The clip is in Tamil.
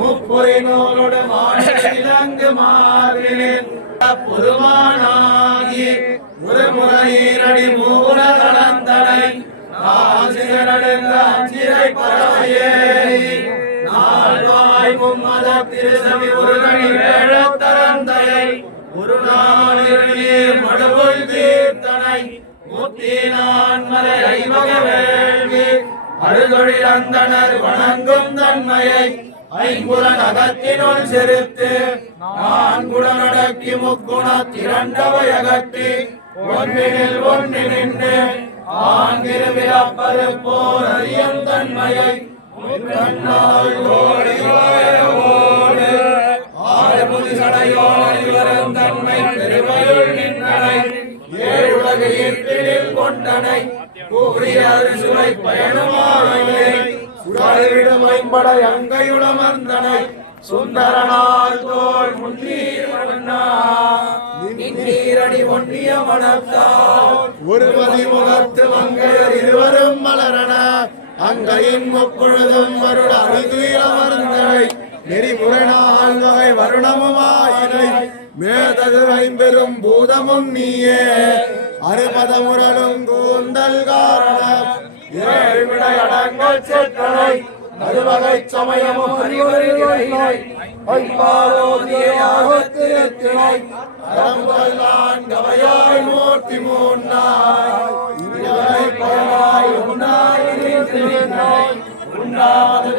முப்புரை நூலோடு மாநிலங்கு மாறினேன் பொதுமானாகி ஒரு முறையீரடி மூல கலந்தனை நாசிகரடுங்க அஞ்சிரை பறவையே நால்வாய் மும்மத திருசவி ஒரு கணி வேழத்தரந்தையை ஒரு நாளிர் மடுவுள் தீர்த்தனை முத்தி நான் மலை ஐவக வேள்வி அறுதொழில் அந்தனர் வணங்கும் தன்மையை ஐம்புலன் அகத்தினுள் செலுத்து நான் குணநடக்கி முக்குண திரண்டவை அகற்றி ஒன்றினில் ஒன்றி நின்று ஆங்கிருவிழப்பது போர் அறியும் தன்மையை கண்ணால் ஓடி ஓடு ஆறுமுதி சடையோடு வரும் தன்மை பெருமையுள் நின்றனை ஏழுலக ஈர்ப்பினில் கொண்டனை கூறிய அரிசுவை பயணமாகவே சுடரிடும் ஐம்படை அங்கையுளமர்ந்தனை சுந்தரனால் தோல் முன்னீரடி ஒன்றிய மனத்தால் ஒரு மதிமுகத்து மங்கையர் இருவரும் மலரன அங்கையின் முப்பொழுதும் வருட அருதுயிரமர்ந்தனை நெறிமுறைநாள் வகை வருணமுமாயினை மேதகு ஐம்பெரும் பூதமும் நீயே அறுபதமுரலும் கூந்தல் காரணம் ஏழு விடை அடங்கல் செற்றனை அறுவகை சமயமும் அறிவறிவினை திருத்தினை அறம்பல் நான் கவையாய் மூர்த்தி மூன்னாய் பயனாய் உன்னாய் உண்ணாவது